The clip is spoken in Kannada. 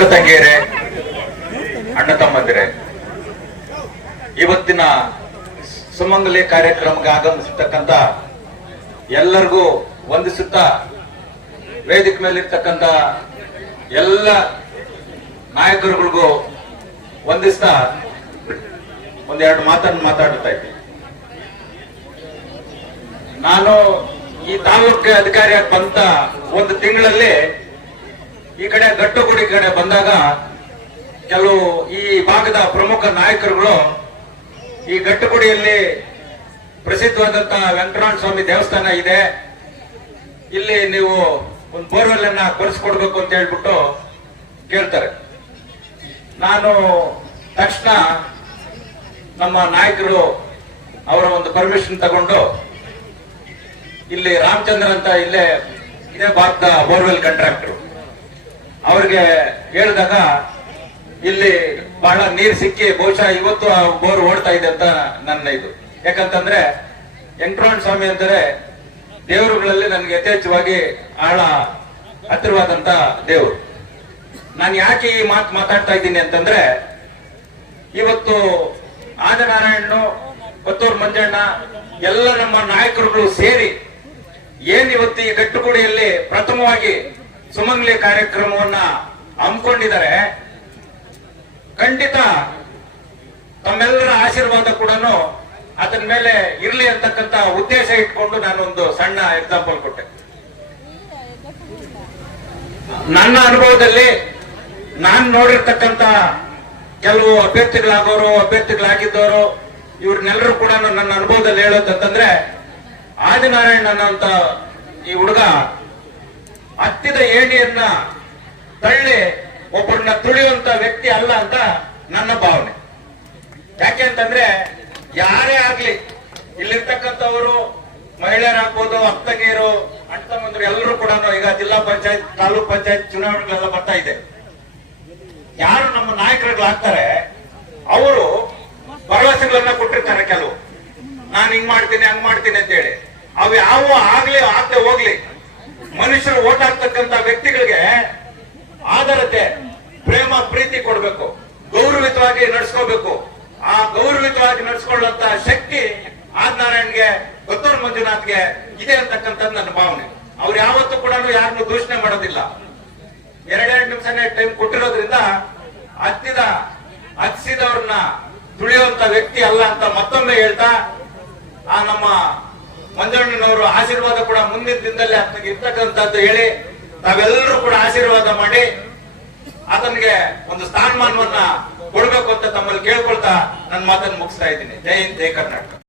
ಅಕ್ಕ ತಂಗಿಯರೇ, ಅಣ್ಣ ತಮ್ಮಂದಿರೇ, ಇವತ್ತಿನ ಸುಮಂಗಲಿ ಕಾರ್ಯಕ್ರಮಕ್ಕೆ ಆಗಮಿಸಿರ್ತಕ್ಕಂಥ ಎಲ್ಲರಿಗೂ ವಂದಿಸುತ್ತಾ ವೇದಿಕೆ ಮೇಲಿರ್ತಕ್ಕಂಥ ಎಲ್ಲ ನಾಯಕರುಗಳಿಗೂ ವಂದಿಸ್ತಾ ಒಂದೆರಡು ಮಾತನ್ನು ಮಾತಾಡ್ತಾ ಇದ್ದೀನಿ. ನಾನು ಈ ತಾಲೂಕು ಅಧಿಕಾರಿಯಾಗಿ ಬಂತ ಒಂದು ತಿಂಗಳಲ್ಲಿ ಈ ಕಡೆ ಗಟ್ಟುಗುಡಿ ಕಡೆ ಬಂದಾಗ ಕೆಲವು ಈ ಭಾಗದ ಪ್ರಮುಖ ನಾಯಕರುಗಳು ಈ ಗಟ್ಟುಗುಡಿಯಲ್ಲಿ ಪ್ರಸಿದ್ಧವಾದಂತಹ ವೆಂಕಟರಾಮ ಸ್ವಾಮಿ ದೇವಸ್ಥಾನ ಇದೆ. ಇಲ್ಲಿ ನೀವು ಒಂದು ಬೋರ್ವೆಲ್ ಅನ್ನ ಕೊಡಿಸ್ಕೊಡ್ಬೇಕು ಅಂತ ಹೇಳ್ಬಿಟ್ಟು ಕೇಳ್ತಾರೆ. ನಾನು ತಕ್ಷಣ ನಮ್ಮ ನಾಯಕರು ಅವರ ಒಂದು ಪರ್ಮಿಷನ್ ತಗೊಂಡು ಇಲ್ಲಿ ರಾಮಚಂದ್ರ ಅಂತ ಇಲ್ಲೇ ಇದೇ ಭಾಗದ ಬೋರ್ವೆಲ್ ಕಾಂಟ್ರಾಕ್ಟರ್ ಅವ್ರಿಗೆ ಹೇಳಿದಾಗ ಇಲ್ಲಿ ಬಹಳ ನೀರು ಸಿಕ್ಕಿ ಬಹುಶಃ ಇವತ್ತು ಬೋರ್ ಓಡ್ತಾ ಇದೆ ಅಂತ ನನ್ನ ಇದು. ಯಾಕಂತಂದ್ರೆ ವೆಂಕಟರಮಣ ಸ್ವಾಮಿ ಅಂದರೆ ದೇವರುಗಳಲ್ಲಿ ನನಗೆ ಯಥೇಚ್ಛವಾಗಿ ಆಳ ಹತ್ತಿರವಾದಂತ ದೇವರು. ನಾನು ಯಾಕೆ ಈ ಮಾತು ಮಾತಾಡ್ತಾ ಇದ್ದೀನಿ ಅಂತಂದ್ರೆ ಇವತ್ತು ಆದಿನಾರಾಯಣನು ಕೊತ್ತೂರು ಮಂಜಣ್ಣ, ಎಲ್ಲ ನಮ್ಮ ನಾಯಕರುಗಳು ಸೇರಿ ಏನ್ ಇವತ್ತು ಈ ಗಟ್ಟುಗುಡಿಯಲ್ಲಿ ಪ್ರಥಮವಾಗಿ ಸುಮಂಗ್ಲಿ ಕಾರ್ಯಕ್ರಮವನ್ನ ಹಮ್ಮಿಕೊಂಡಿದ್ದಾರೆ. ಖಂಡಿತ ತಮ್ಮೆಲ್ಲರ ಆಶೀರ್ವಾದ ಕೂಡ ಅದನ್ ಮೇಲೆ ಇರ್ಲಿ ಅಂತಕ್ಕಂತ ಉದ್ದೇಶ ಇಟ್ಕೊಂಡು ನಾನೊಂದು ಸಣ್ಣ ಎಕ್ಸಾಂಪಲ್ ಕೊಟ್ಟೆ. ನನ್ನ ಅನುಭವದಲ್ಲಿ ನಾನು ನೋಡಿರ್ತಕ್ಕಂತ ಕೆಲವು ಅಭ್ಯರ್ಥಿಗಳಾಗೋರು ಅಭ್ಯರ್ಥಿಗಳಾಗಿದ್ದವರು, ಇವ್ರನ್ನೆಲ್ಲರೂ ಕೂಡ ನನ್ನ ಅನುಭವದಲ್ಲಿ ಹೇಳೋದಂತಂದ್ರೆ ಆದಿನಾರಾಯಣ ಅನ್ನೋ ಈ ಹುಡುಗ ಹತ್ತಿದ ಏಣಿಯನ್ನ ತಳ್ಳಿ ಒಬ್ಬರನ್ನ ತುಳಿಯುವಂತ ವ್ಯಕ್ತಿ ಅಲ್ಲ ಅಂತ ನನ್ನ ಭಾವನೆ. ಯಾಕೆ ಅಂತಂದ್ರೆ ಯಾರೇ ಆಗ್ಲಿ, ಇಲ್ಲಿರ್ತಕ್ಕಂಥವರು, ಮಹಿಳೆಯರಾಗ್ಬೋದು ಅಣ್ಣ ತಮ್ಮಂದಿರು ಎಲ್ಲರೂ ಕೂಡ ಈಗ ಜಿಲ್ಲಾ ಪಂಚಾಯತ್, ತಾಲೂಕ್ ಪಂಚಾಯತ್ ಚುನಾವಣೆಗಳೆಲ್ಲ ಬರ್ತಾ ಇದೆ. ಯಾರು ನಮ್ಮ ನಾಯಕರುಗಳಾಗ್ತಾರೆ, ಅವರು ಭರವಸೆಗಳನ್ನ ಕೊಟ್ಟಿರ್ತಾರೆ ಕೆಲವು. ನಾನು ಹಿಂಗ್ ಮಾಡ್ತೀನಿ, ಹಂಗ್ ಮಾಡ್ತೀನಿ ಅಂತ ಹೇಳಿ ಅವು ಯಾವ ಆಗ್ಲಿ, ಆಗದೆ ಹೋಗ್ಲಿ ಮನುಷ್ಯರು ಓಟ್ ಹಾಕ್ತಕ್ಕಂತ ವ್ಯಕ್ತಿಗಳಿಗೆ ಆದರತೆ, ಪ್ರೇಮ, ಪ್ರೀತಿ ಕೊಡಬೇಕು. ಗೌರವಿತವಾಗಿ ನಡ್ಸ್ಕೋಬೇಕು. ಆ ಗೌರವಿತವಾಗಿ ನಡ್ಸ್ಕೊಳ್ಳುವಂತ ಶಕ್ತಿ ಆದ್ನಾರಾಯಣ್ಗೆ ಗೊತ್ತೂರು ಮಂಜುನಾಥ್ಗೆ ಇದೆ ಅಂತಕ್ಕಂಥದ್ದು ನನ್ನ ಭಾವನೆ. ಅವ್ರು ಯಾವತ್ತೂ ಕೂಡ ಯಾರನ್ನು ದೂಷಣೆ ಮಾಡೋದಿಲ್ಲ. ಎರಡೆರಡು ನಿಮಿಷನೇ ಟೈಮ್ ಕೊಟ್ಟಿರೋದ್ರಿಂದ ಹತ್ತಿದ ಹತ್ತಿಸಿದವ್ರನ್ನ ತುಳಿಯುವಂತ ವ್ಯಕ್ತಿ ಅಲ್ಲ ಅಂತ ಮತ್ತೊಮ್ಮೆ ಹೇಳ್ತಾ, ಆ ನಮ್ಮ ಮಂಜಣ್ಣನವರು ಆಶೀರ್ವಾದ ಕೂಡ ಮುಂದಿನ ದಿನದಲ್ಲಿ ಆತನಿಗೆ ಇರ್ತಕ್ಕಂಥದ್ದು ಹೇಳಿ ತಾವೆಲ್ಲರೂ ಕೂಡ ಆಶೀರ್ವಾದ ಮಾಡಿ ಆತನಿಗೆ ಒಂದು ಸ್ಥಾನಮಾನವನ್ನ ಕೊಡ್ಬೇಕು ಅಂತ ತಮ್ಮಲ್ಲಿ ಕೇಳ್ಕೊಳ್ತಾ ನನ್ನ ಮಾತನ್ನು ಮುಗಿಸ್ತಾ ಇದ್ದೀನಿ. ಜೈ ಹಿಂದ್, ಜೈ ಕರ್ನಾಟಕ.